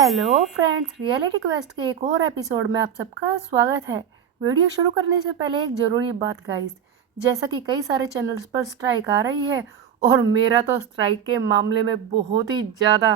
Hello friends, reality quest के एक और एपिसोड में आप सबका स्वागत है। वीडियो शुरू करने से पहले एक ज़रूरी बात गाइस, जैसा कि कई सारे चैनल्स पर स्ट्राइक आ रही है और मेरा तो स्ट्राइक के मामले में बहुत ही ज़्यादा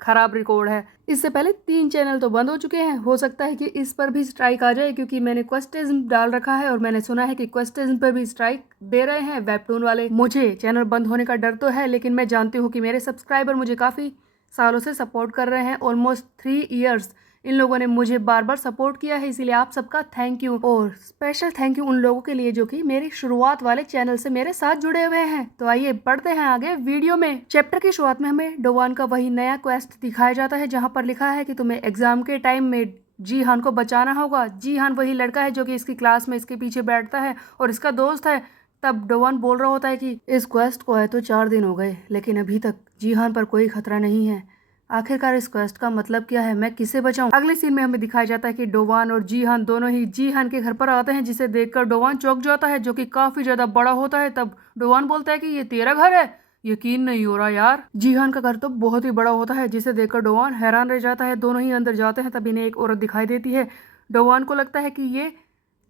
ख़राब रिकॉर्ड है। इससे पहले 3 चैनल तो बंद हो चुके हैं, हो सकता है कि इस पर भी स्ट्राइक आ जाए क्योंकि मैंने क्वेस्टिज्म डाल रखा है और मैंने सुना है कि क्वेस्टिज्म पर भी स्ट्राइक दे रहे हैं वेबटून वाले। मुझे चैनल बंद होने का डर तो है, लेकिन मैं जानती हूँ कि मेरे सब्सक्राइबर मुझे काफ़ी सालों से सपोर्ट कर रहे हैं। ऑलमोस्ट 3 इयर्स इन लोगों ने मुझे बार बार सपोर्ट किया है, इसीलिए आप सबका थैंक यू। और स्पेशल थैंक यू उन लोगों के लिए जो कि मेरी शुरुआत वाले चैनल से मेरे साथ जुड़े हुए हैं। तो आइए बढ़ते हैं आगे वीडियो में। चैप्टर की शुरुआत में हमें डोवान का वही नया क्वेस्ट दिखाया जाता है जहाँ पर लिखा है कि तुम्हें एग्जाम के टाइम में जीहान को बचाना होगा। जीहान वही लड़का है जो कि इसकी क्लास में इसके पीछे बैठता है और इसका दोस्त है। तब डोवान बोल रहा होता है कि इस क्वेस्ट को आए तो 4 दिन हो गए, लेकिन अभी तक जीहान पर कोई खतरा नहीं है। आखिरकार इस क्वेस्ट का मतलब क्या है, मैं किसे बचाऊं? अगले सीन में हमें दिखाया जाता है कि डोवान और जीहान दोनों ही जीहान के घर पर आते हैं, जिसे देखकर डोवान चौंक जाता है, जो कि काफी ज्यादा बड़ा होता है। तब डोवान बोलता है कि ये तेरा घर है? यकीन नहीं हो रहा यार। जीहान का घर तो बहुत ही बड़ा होता है, जिसे देखकर डोवान हैरान रह जाता है। दोनों ही अंदर जाते हैं, तब इन्हें एक औरत दिखाई देती है। डोवान को लगता है कि ये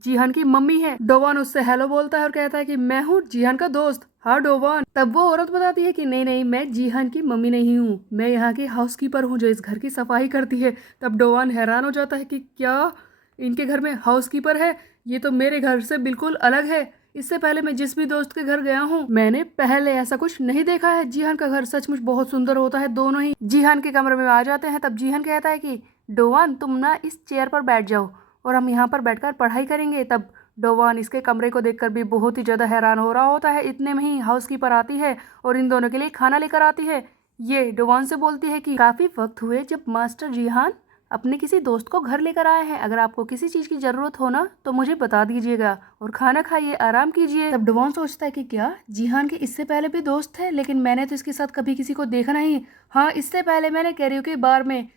जीहान की मम्मी है। डोवान उससे हेलो बोलता है और कहता है कि मैं हूँ जीहान का दोस्त। हाँ डोवान। तब वो औरत बताती है कि नहीं नहीं, मैं जीहान की मम्मी नहीं हूँ, मैं यहाँ की हाउसकीपर हूँ जो इस घर की सफाई करती है। तब डोवान हैरान हो जाता है कि क्या इनके घर में हाउसकीपर है? ये तो मेरे घर से बिल्कुल अलग है। इससे पहले मैं जिस भी दोस्त के घर गया हूँ, मैंने पहले ऐसा कुछ नहीं देखा है। जीहान का घर सचमुच बहुत सुंदर होता है। दोनों ही जीहान के कमरे में आ जाते हैं। तब जीहान कहता है कि डोवान तुम ना इस चेयर पर बैठ जाओ और हम यहाँ पर बैठकर पढ़ाई करेंगे। तब डोवान इसके कमरे को देखकर भी बहुत ही ज़्यादा हैरान हो रहा होता है। इतने में ही हाउसकीपर आती है और इन दोनों के लिए खाना लेकर आती है। ये डोवान से बोलती है कि काफ़ी वक्त हुए जब मास्टर जीहान अपने किसी दोस्त को घर लेकर आए हैं। अगर आपको किसी चीज़ की ज़रूरत हो ना तो मुझे बता दीजिएगा और खाना खाइए, आराम कीजिए। तब डोवान सोचता है कि क्या जीहान के इससे पहले भी दोस्त थे, लेकिन मैंने तो इसके साथ कभी किसी को देखा नहीं। हाँ, इससे पहले मैंने कैरियोके बार में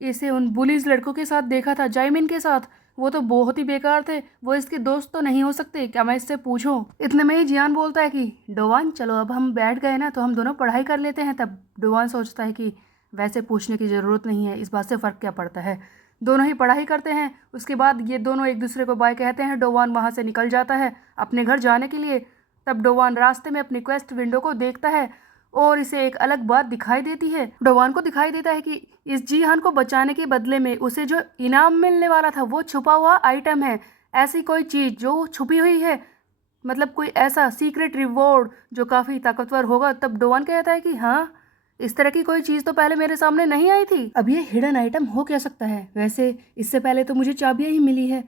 इसे उन बुलीज लड़कों के साथ देखा था, जाइमिन के साथ। वो तो बहुत ही बेकार थे, वो इसके दोस्त तो नहीं हो सकते, क्या मैं इससे पूछूं? इतने में ही जियान बोलता है कि डोवान चलो अब हम बैठ गए ना तो हम दोनों पढ़ाई कर लेते हैं। तब डोवान सोचता है कि वैसे पूछने की ज़रूरत नहीं है, इस बात से फ़र्क क्या पड़ता है। दोनों ही पढ़ाई करते हैं। उसके बाद ये दोनों एक दूसरे को बाय कहते हैं। डोवान वहाँ से निकल जाता है अपने घर जाने के लिए। तब डोवान रास्ते में अपनी क्वेस्ट विंडो को देखता है और इसे एक अलग बात दिखाई देती है। डोवान को दिखाई देता है कि इस जीहान को बचाने के बदले में उसे जो इनाम मिलने वाला था वो छुपा हुआ आइटम है। ऐसी कोई चीज़ जो छुपी हुई है, मतलब कोई ऐसा सीक्रेट रिवॉर्ड जो काफ़ी ताकतवर होगा। तब डोवान कहता है कि हाँ, इस तरह की कोई चीज़ तो पहले मेरे सामने नहीं आई थी। अब ये हिडन आइटम हो क्या सकता है? वैसे इससे पहले तो मुझे चाबियाँ ही मिली है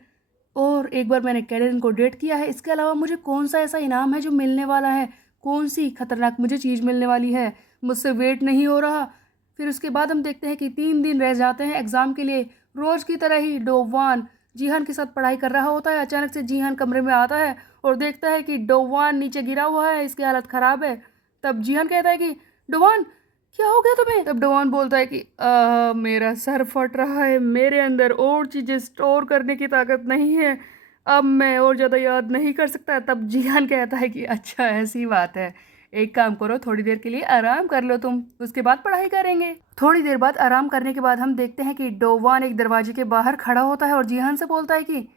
और एक बार मैंने कैरेन को डेट किया है। इसके अलावा मुझे कौन सा ऐसा इनाम है जो मिलने वाला है? कौन सी खतरनाक मुझे चीज़ मिलने वाली है? मुझसे वेट नहीं हो रहा। फिर उसके बाद हम देखते हैं कि 3 दिन रह जाते हैं एग्ज़ाम के लिए। रोज़ की तरह ही डोवान जीहान के साथ पढ़ाई कर रहा होता है। अचानक से जीहान कमरे में आता है और देखता है कि डोवान नीचे गिरा हुआ है, इसकी हालत ख़राब है। तब जीहान कहता है कि डोवान क्या हो गया तुम्हें? तब डोवान बोलता है कि मेरा सर फट रहा है, मेरे अंदर और चीज़ें स्टोर करने की ताकत नहीं है, अब मैं और ज़्यादा याद नहीं कर सकता। तब जियान कहता है कि अच्छा ऐसी बात है, एक काम करो थोड़ी देर के लिए आराम कर लो तुम, उसके बाद पढ़ाई करेंगे। थोड़ी देर बाद आराम करने के बाद हम देखते हैं कि डोवान एक दरवाजे के बाहर खड़ा होता है और जिहान से बोलता है कि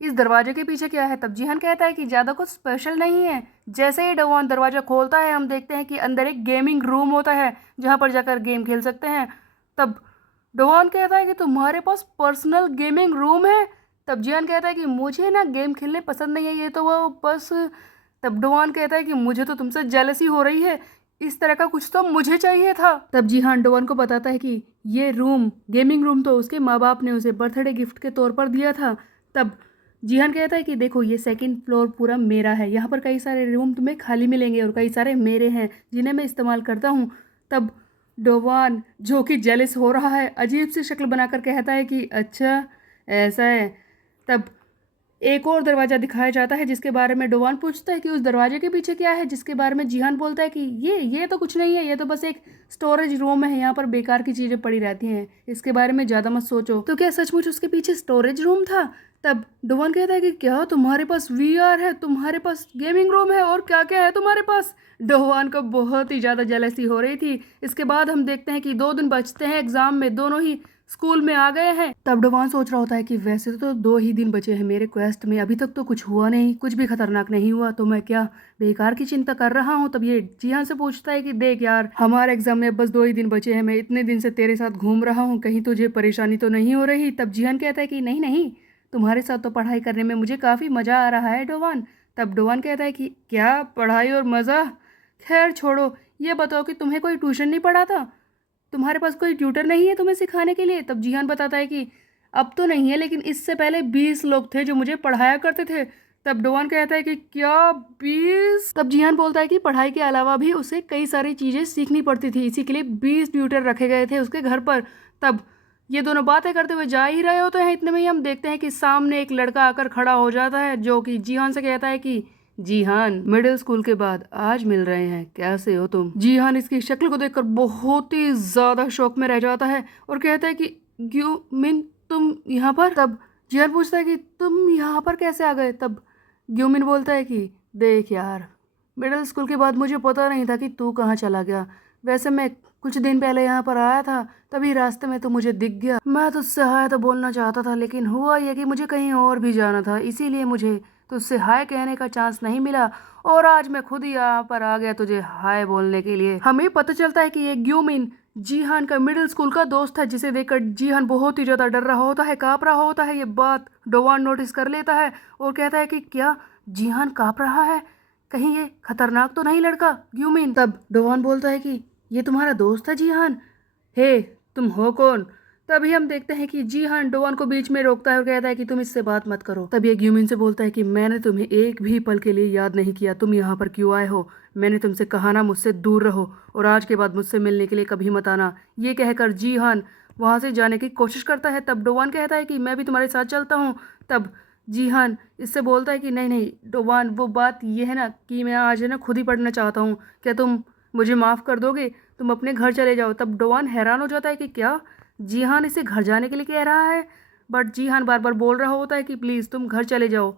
इस दरवाजे के पीछे क्या है? तब जिहान कहता है कि ज़्यादा कुछ स्पेशल नहीं है। जैसे ही डोवान दरवाज़ा खोलता है हम देखते हैं कि अंदर एक गेमिंग रूम होता है जहाँ पर जाकर गेम खेल सकते हैं। तब डोवान कहता है कि तुम्हारे पास पर्सनल गेमिंग रूम है? तब जियान कहता है कि मुझे ना गेम खेलने पसंद नहीं है, ये तो वो बस। तब डोवान कहता है कि मुझे तो तुमसे जेलसी हो रही है, इस तरह का कुछ तो मुझे चाहिए था। तब जिहान डोवान को बताता है कि ये रूम, गेमिंग रूम, तो उसके माँ बाप ने उसे बर्थडे गिफ्ट के तौर पर दिया था। तब जिहान कहता है कि देखो ये 2nd फ्लोर पूरा मेरा है, यहाँ पर कई सारे रूम तुम्हें खाली मिलेंगे और कई सारे मेरे हैं जिन्हें मैं इस्तेमाल करता हूँ। तब डोवान जो कि जेलिस हो रहा है अजीब सी शक्ल बनाकर कहता है कि अच्छा ऐसा है। तब एक और दरवाज़ा दिखाया जाता है जिसके बारे में डोवान पूछता है कि उस दरवाजे के पीछे क्या है, जिसके बारे में जिहान बोलता है कि ये तो कुछ नहीं है, ये तो बस एक स्टोरेज रूम है, यहाँ पर बेकार की चीज़ें पड़ी रहती हैं, इसके बारे में ज़्यादा मत सोचो। तो क्या सचमुच उसके पीछे स्टोरेज रूम था? तब डोवान कहता है कि क्या तुम्हारे पास VR है, तुम्हारे पास गेमिंग रूम है, और क्या क्या है तुम्हारे पास? डोवान को बहुत ही ज़्यादा जेलसी हो रही थी। इसके बाद हम देखते हैं कि 2 दिन बचते हैं एग्ज़ाम में। दोनों ही स्कूल में आ गए हैं। तब डोवान सोच रहा होता है कि वैसे तो 2 ही दिन बचे हैं मेरे क्वेस्ट में, अभी तक तो कुछ हुआ नहीं, कुछ भी खतरनाक नहीं हुआ, तो मैं क्या बेकार की चिंता कर रहा हूँ। तब ये जिहान से पूछता है कि देख यार, हमारे एग्जाम में बस 2 ही दिन बचे हैं, मैं इतने दिन से तेरे साथ घूम रहा हूँ, कहीं तुझे परेशानी तो नहीं हो रही। तब जिहान कहता है कि नहीं नहीं, तुम्हारे साथ तो पढ़ाई करने में मुझे काफ़ी मज़ा आ रहा है डोवान। तब डोवान कहता है कि क्या पढ़ाई और मज़ा, खैर छोड़ो, ये बताओ कि तुम्हें कोई ट्यूशन नहीं पढ़ाता, तुम्हारे पास कोई ट्यूटर नहीं है तुम्हें सिखाने के लिए। तब जिहान बताता है कि अब तो नहीं है, लेकिन इससे पहले 20 लोग थे जो मुझे पढ़ाया करते थे। तब डोवान कहता है कि क्या 20? तब जिहान बोलता है कि पढ़ाई के अलावा भी उसे कई सारी चीज़ें सीखनी पड़ती थी, इसी के लिए 20 ट्यूटर रखे गए थे उसके घर पर। तब ये दोनों बातें करते हुए जा ही रहे होते हैं, इतने में ही हम देखते हैं कि सामने एक लड़का आकर खड़ा हो जाता है, जो कि जिहान से कहता है कि जीहान, मिडिल स्कूल के बाद आज मिल रहे हैं, कैसे हो तुम। जीहान इसकी शक्ल को देखकर बहुत ही ज्यादा शौक में रह जाता है और कहता है कि ग्यूमिन तुम यहाँ पर। तब जीहान पूछता है कि तुम यहाँ पर कैसे आ गए। तब ग्यूमिन बोलता है कि देख यार, मिडिल स्कूल के बाद मुझे पता नहीं था कि तू कहाँ चला गया, वैसे मैं कुछ दिन पहले यहाँ पर आया था, तभी रास्ते में तो मुझे दिख गया। मैं तुझसे हाय तो बोलना चाहता था, लेकिन हुआ यह कि मुझे कहीं और भी जाना था, इसीलिए मुझे तुझसे हाय कहने का चांस नहीं मिला, और आज मैं खुद ही यहाँ पर आ गया तुझे हाय बोलने के लिए। हमें पता चलता है कि ये ग्यूमिन जीहान का मिडिल स्कूल का दोस्त है, जिसे देखकर जीहान बहुत ही ज्यादा डर रहा होता है, कांप रहा होता है। ये बात डोवान नोटिस कर लेता है और कहता है कि क्या जीहान कांप रहा है, कहीं ये खतरनाक तो नहीं लड़का ग्यूमिन। तब डोवान बोलता है कि ये तुम्हारा दोस्त है जीहान, हे तुम हो कौन। तभी हम देखते हैं कि जीहान डोवान को बीच में रोकता है और कहता है कि तुम इससे बात मत करो। तब ये ग्यूमिन से बोलता है कि मैंने तुम्हें एक भी पल के लिए याद नहीं किया, तुम यहाँ पर क्यों आए हो, मैंने तुमसे कहा ना मुझसे दूर रहो, और आज के बाद मुझसे मिलने के लिए कभी मत आना। ये कहकर जीहान वहाँ से जाने की कोशिश करता है। तब डोवान कहता है कि मैं भी तुम्हारे साथ चलता हूँ। तब जीहान इससे बोलता है कि नहीं नहीं डोवान, वो बात ये है ना कि मैं आज है ना खुद ही पढ़ना चाहता हूँ, क्या तुम मुझे माफ़ कर दोगे, तुम अपने घर चले जाओ। तब डोवान हैरान हो जाता है कि क्या जीहान इसे घर जाने के लिए कह रहा है, बट जीहान बार बार बोल रहा होता है कि प्लीज़ तुम घर चले जाओ,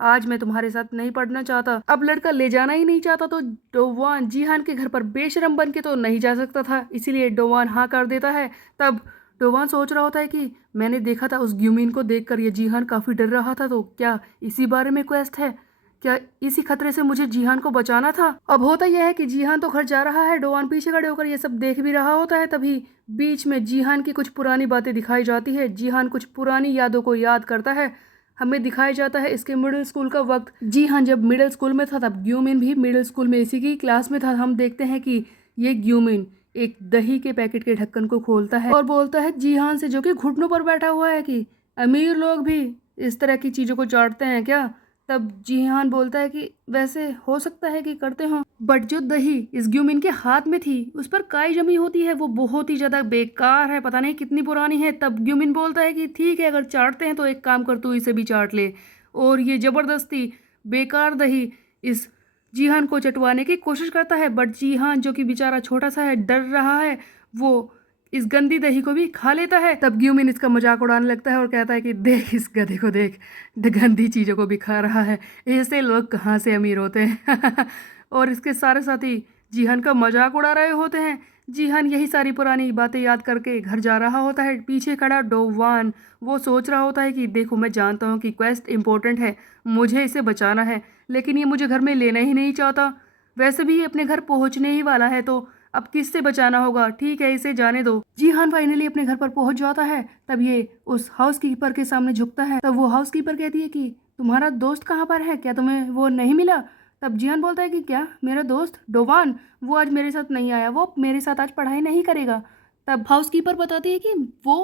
आज मैं तुम्हारे साथ नहीं पढ़ना चाहता। अब लड़का ले जाना ही नहीं चाहता, तो डोवान जीहान के घर पर बेशरम बन के तो नहीं जा सकता था, इसीलिए डोवान हाँ कर देता है। तब डोवान सोच रहा होता है कि मैंने देखा था उस ग्यूमिन को देखकर ये जीहान काफ़ी डर रहा था, तो क्या इसी बारे में क्वेस्ट है, क्या इसी खतरे से मुझे जीहान को बचाना था। अब होता यह है कि जीहान तो घर जा रहा है, डोवान पीछे खड़े होकर ये सब देख भी रहा होता है। तभी बीच में जीहान की कुछ पुरानी बातें दिखाई जाती है, जीहान कुछ पुरानी यादों को याद करता है। हमें दिखाया जाता है इसके मिडिल स्कूल का वक्त। जीहान जब मिडिल स्कूल में था तब ग्यूमिन भी मिडिल स्कूल में इसी की क्लास में था। हम देखते हैं कि ये ग्यूमिन एक दही के पैकेट के ढक्कन को खोलता है और बोलता है जीहान से, जो कि घुटनों पर बैठा हुआ है, कि अमीर लोग भी इस तरह की चीज़ों को चाटते हैं क्या। तब जीहान बोलता है कि वैसे हो सकता है कि करते हो, बट जो दही इस ग्यूमिन के हाथ में थी उस पर काई जमी होती है, वो बहुत ही ज़्यादा बेकार है, पता नहीं कितनी पुरानी है। तब ग्यूमिन बोलता है कि ठीक है, अगर चाटते हैं तो एक काम कर, तू इसे भी चाट ले। और ये ज़बरदस्ती बेकार दही इस जीहान को चटवाने की कोशिश करता है, बट जीहान जो कि बेचारा छोटा सा है, डर रहा है, वो इस गंदी दही को भी खा लेता है। तब ग्यूमिन इसका मजाक उड़ाने लगता है और कहता है कि देख इस गधे को देख, गंदी चीज़ों को भी खा रहा है, ऐसे लोग कहाँ से अमीर होते हैं। और इसके सारे साथी जीहान का मजाक उड़ा रहे होते हैं। जीहान यही सारी पुरानी बातें याद करके घर जा रहा होता है। पीछे खड़ा डोवान वो सोच रहा होता है कि देखो, मैं जानता हूँ कि क्वेस्ट इंपॉर्टेंट है, मुझे इसे बचाना है, लेकिन ये मुझे घर में लेना ही नहीं चाहता, वैसे भी ये अपने घर पहुँचने ही वाला है, तो अब किससे बचाना होगा, ठीक है इसे जाने दो। जीहान फाइनली अपने घर पर पहुंच जाता है। तब ये उस हाउसकीपर के सामने झुकता है। तब वो हाउसकीपर कहती है कि तुम्हारा दोस्त कहाँ पर है, क्या तुम्हें वो नहीं मिला। तब जीहान बोलता है कि क्या मेरा दोस्त डोवान, वो आज मेरे साथ नहीं आया, वो मेरे साथ आज पढ़ाई नहीं करेगा। तब हाउसकीपर बताती है कि वो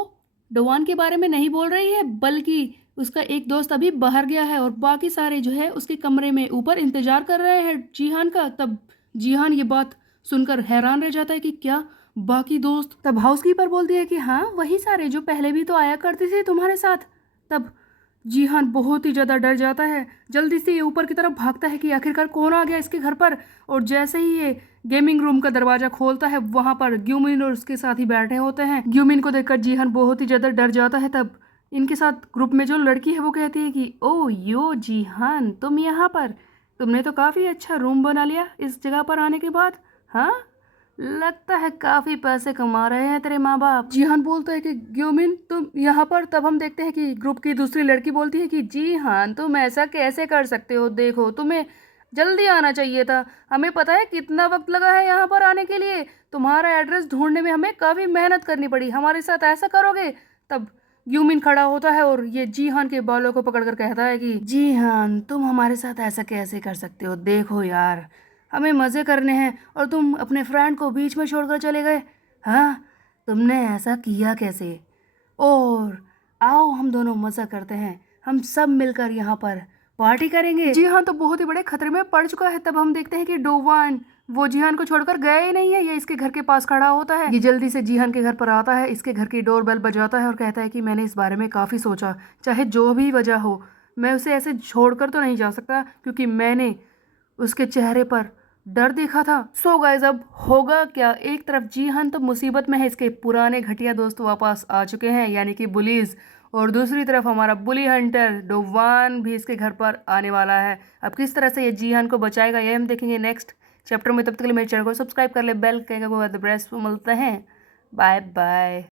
डोवान के बारे में नहीं बोल रही है, बल्कि उसका एक दोस्त अभी बाहर गया है और बाकी सारे जो है उसके कमरे में ऊपर इंतजार कर रहे हैं जीहान का। तब जीहान ये बात सुनकर हैरान रह जाता है कि क्या बाकी दोस्त। तब हाउसकीपर बोलती है कि हाँ वही सारे जो पहले भी तो आया करते थे तुम्हारे साथ। तब जीहान बहुत ही ज़्यादा डर जाता है, जल्दी से ये ऊपर की तरफ भागता है कि आखिरकार कौन आ गया इसके घर पर। और जैसे ही ये गेमिंग रूम का दरवाजा खोलता है, वहाँ पर ग्यूमिन और उसके साथ ही बैठे होते हैं। ग्यूमिन को देखकर जीहान बहुत ही ज़्यादा डर जाता है। तब इनके साथ ग्रुप में जो लड़की है वो कहती है कि ओ यो जीहान, तुम यहाँ पर, तुमने तो काफ़ी अच्छा रूम बना लिया इस जगह पर आने के बाद। हाँ लगता है काफी पैसे कमा रहे हैं तेरे माँ बाप। जीहान बोलता है कि ग्योमिन तुम यहाँ पर। तब हम देखते हैं कि ग्रुप की दूसरी लड़की बोलती है कि जीहान तुम ऐसा कैसे कर सकते हो, देखो तुम्हें जल्दी आना चाहिए था। हमें पता है कितना वक्त लगा है यहाँ पर आने के लिए। तुम्हारा एड्रेस ढूंढने में हमें काफी मेहनत करनी पड़ी, हमारे साथ ऐसा करोगे? तब ग्यूमिन खड़ा होता है और ये जीहान के बालों को पकड़कर कहता है कि जीहान तुम हमारे साथ ऐसा कैसे कर सकते हो, देखो यार हमें मज़े करने हैं और तुम अपने फ्रेंड को बीच में छोड़कर चले गए। हाँ, तुमने ऐसा किया कैसे? और आओ हम दोनों मज़ा करते हैं, हम सब मिलकर यहाँ पर पार्टी करेंगे। जी हाँ, तो बहुत ही बड़े खतरे में पड़ चुका है। तब हम देखते हैं कि डोवान वो जीहान को छोड़कर गया ही नहीं है, ये इसके घर के पास खड़ा होता है। ये जल्दी से जीहान के घर पर आता है, इसके घर की डोरबेल बजाता है और कहता है कि मैंने इस बारे में काफ़ी सोचा, चाहे जो भी वजह हो मैं उसे ऐसे छोड़कर तो नहीं जा सकता, क्योंकि मैंने उसके चेहरे पर डर देखा था। सो गाइस अब होगा क्या? एक तरफ जीहान तो मुसीबत में है, इसके पुराने घटिया दोस्त वापस आ चुके हैं यानी कि बुलीज, और दूसरी तरफ हमारा बुली हंटर डोवान भी इसके घर पर आने वाला है। अब किस तरह से ये जीहान को बचाएगा ये हम देखेंगे नेक्स्ट चैप्टर में। तब तक के लिए मेरे चैनल को सब्सक्राइब कर ले, बेल आइकन को प्रेस मिलते हैं। Bye bye.